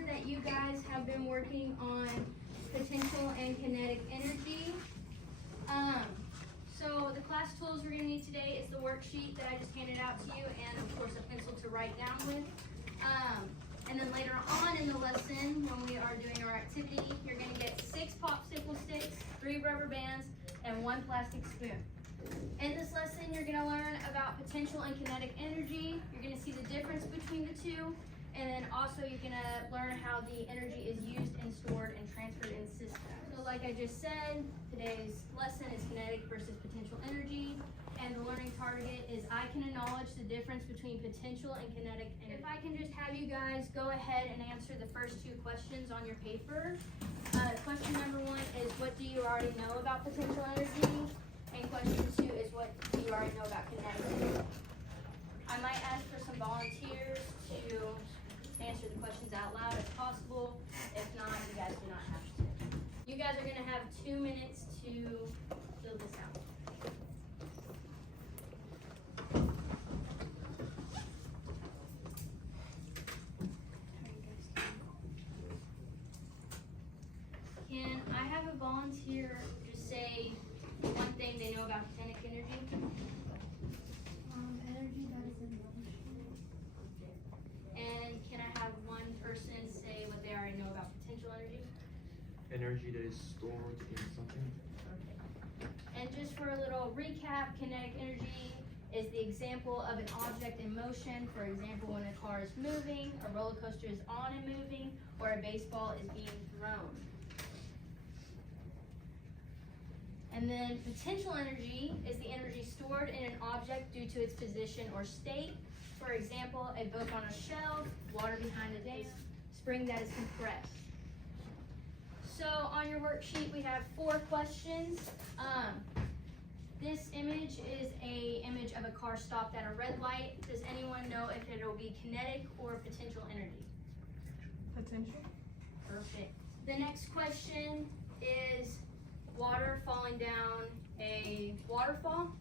heard that you guys have been working on potential and kinetic energy. So the class tools we're going to need today is the worksheet that I just handed out to you, and of course a pencil to write down with. And then later on in the lesson, when we are doing our activity, you're going to get 6 popsicle sticks, 3 rubber bands, and 1 plastic spoon. In this lesson, you're going to learn about potential and kinetic energy. You're going to see the difference between the two, and then also you're going to learn how the energy is used and stored and transferred in systems. So like I just said, today's lesson is kinetic versus potential energy, and the learning target is I can acknowledge the difference between potential and kinetic energy. If I can just have you guys go ahead and answer the first 2 questions on your paper. Question number 1 is, what do you already know about potential energy? And question 2 is, what do you already know about kinetic energy? I might ask for some volunteers to answer the questions out loud if possible. If not, you guys do not have to. You guys are going to have 2 minutes to fill this out. Can I have a volunteer just say one thing they know about kinetic energy? Energy that is in motion. And can I have one person say what they already know about potential energy? Energy that is stored in something. Okay. And just for a little recap, kinetic energy is the example of an object in motion. For example, when a car is moving, a roller coaster is on and moving, or a baseball is being thrown. And then potential energy is the energy stored in an object due to its position or state. For example, a book on a shelf, water behind a dam, spring that is compressed. So on your worksheet, we have 4 questions. This image is an image of a car stopped at a red light. Does anyone know if it will be kinetic or potential energy? Potential. Perfect. The next question is water falling down a waterfall.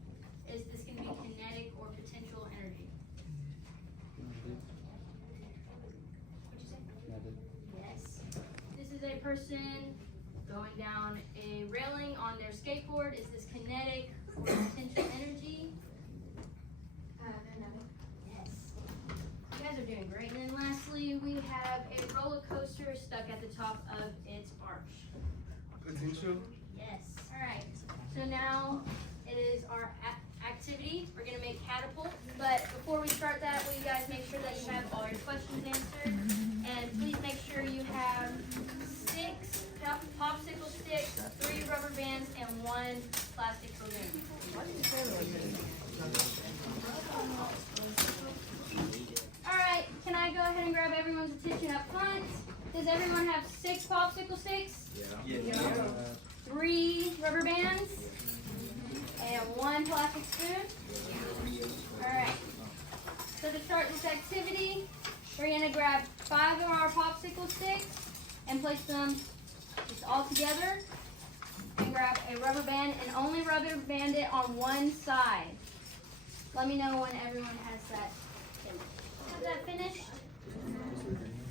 Is this going to be kinetic or potential energy? What'd you say? Yes. This is a person going down a railing on their skateboard. Is this kinetic or potential energy? Yes. You guys are doing great. And then lastly, we have a roller coaster stuck at the top of its arch. Potential. Yes. All right. So now it is our activity. We're going to make catapult. But before we start that, will you guys make sure that you have all your questions answered? And please make sure you have 6 popsicle sticks, 3 rubber bands, and 1 plastic balloon. All right. Can I go ahead and grab everyone's attention up front? Does everyone have 6 popsicle sticks? Yeah. 3 rubber bands, and 1 plastic spoon. Alright, so to start this activity, we're going to grab 5 of our popsicle sticks and place them just all together, and grab a rubber band and only rubber band it on one side. Let me know when everyone has that finished. Have that finished?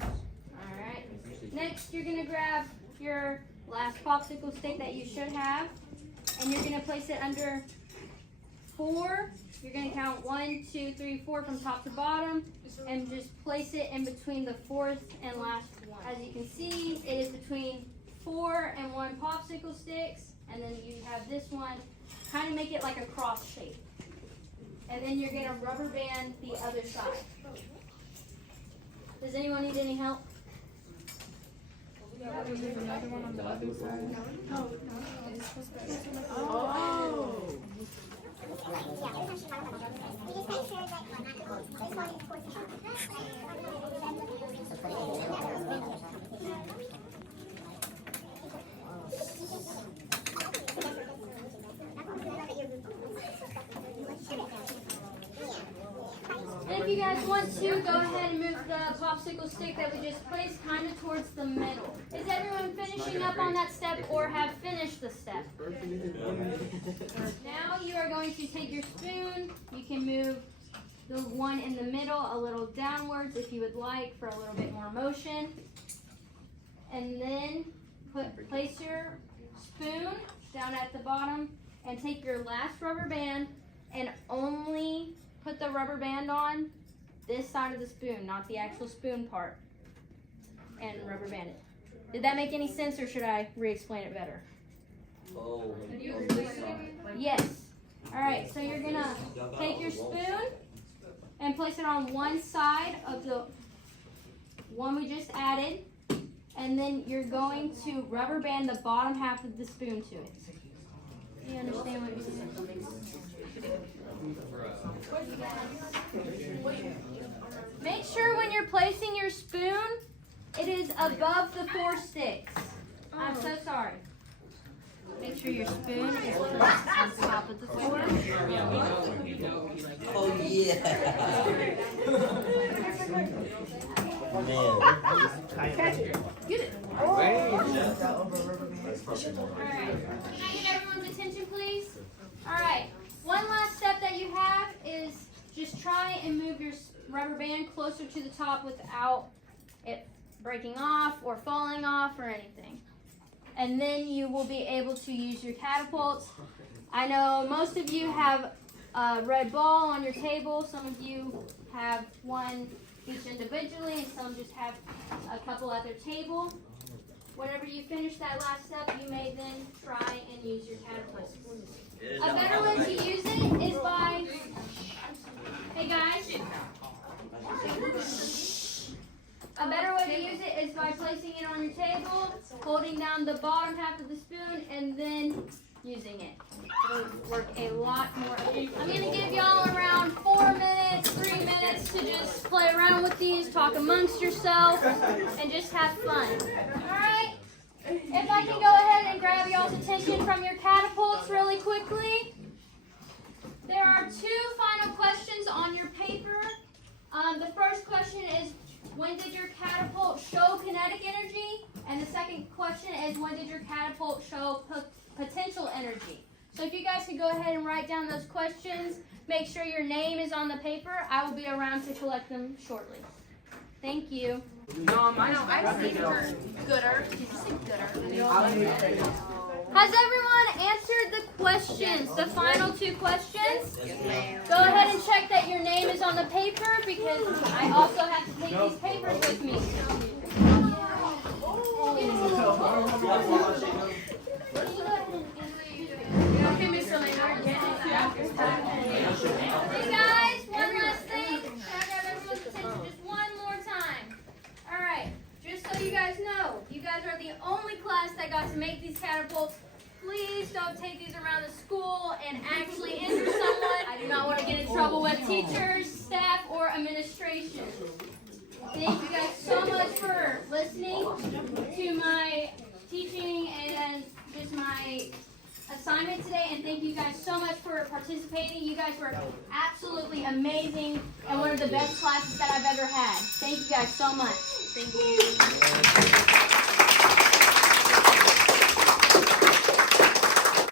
Alright, next you're going to grab your last popsicle stick that you should have, and you're going to place it under 4. You're going to count 1, 2, 3, 4 from top to bottom, and just place it in between the 4th and last one. As you can see, it is between 4 and 1 popsicle sticks, and then you have this one. Kind of make it like a cross shape, and then you're going to rubber band the other side. Does anyone need any help? There's another one on the other side. No. Oh. And if you guys want to, go ahead and move the popsicle stick that we just placed kind of towards the middle. Is everyone finishing up on that step or have finished the step? Now you are going to take your spoon. You can move the one in the middle a little downwards if you would like for a little bit more motion. And then place your spoon down at the bottom and take your last rubber band and only put the rubber band on this side of the spoon, not the actual spoon part, and rubber band it. Did that make any sense, or should I re-explain it better? Oh. Yes. All right, so you're gonna take your spoon and place it on one side of the one we just added, and then you're going to rubber band the bottom half of the spoon to it. Do you understand what you're saying? Make sure when you're placing your spoon, it is above the 4 sticks. I'm so sorry. Make sure your spoon is placed on top of the 4. Oh yeah. Man. Get it. Alright. Can I get everyone's attention, please? Alright. One last step that you have is just try and move your rubber band closer to the top without it breaking off or falling off or anything. And then you will be able to use your catapults. I know most of you have a red ball on your table. Some of you have one each individually, and some just have a couple at their table. Whenever you finish that last step, you may then try and use your catapult. A better way to use it is by, hey guys, a better way to use it is by placing it on your table, holding down the bottom half of the spoon, and then using it. It'll work a lot more. I'm going to give y'all around 4 minutes, 3 minutes to just play around with these, talk amongst yourself, and just have fun. Alright? If I can go ahead and grab y'all's attention from your catapults really quickly. There are 2 final questions on your paper. The first question is, when did your catapult show kinetic energy? And the second question is, when did your catapult show potential energy? So if you guys could go ahead and write down those questions, make sure your name is on the paper. I will be around to collect them shortly. Thank you. No, I see her. Gooder. Did you say gooder? Has everyone answered the questions, the final 2 questions? Go ahead and check that your name is on the paper, because I also have to take these papers with me. Okay, Mr. Leonard. Hey guys, one last thing. Can I grab everyone's attention just one more time? Alright, just so you guys know, you guys are the only class that got to make these catapults. Please don't take these around the school and actually injure someone. I do not want to get in trouble with teachers, staff, or administration. Thank you guys so much for listening to my teaching and just my assignment today, and thank you guys so much for participating. You guys were absolutely amazing and one of the best classes that I've ever had. Thank you guys so much. Thank you.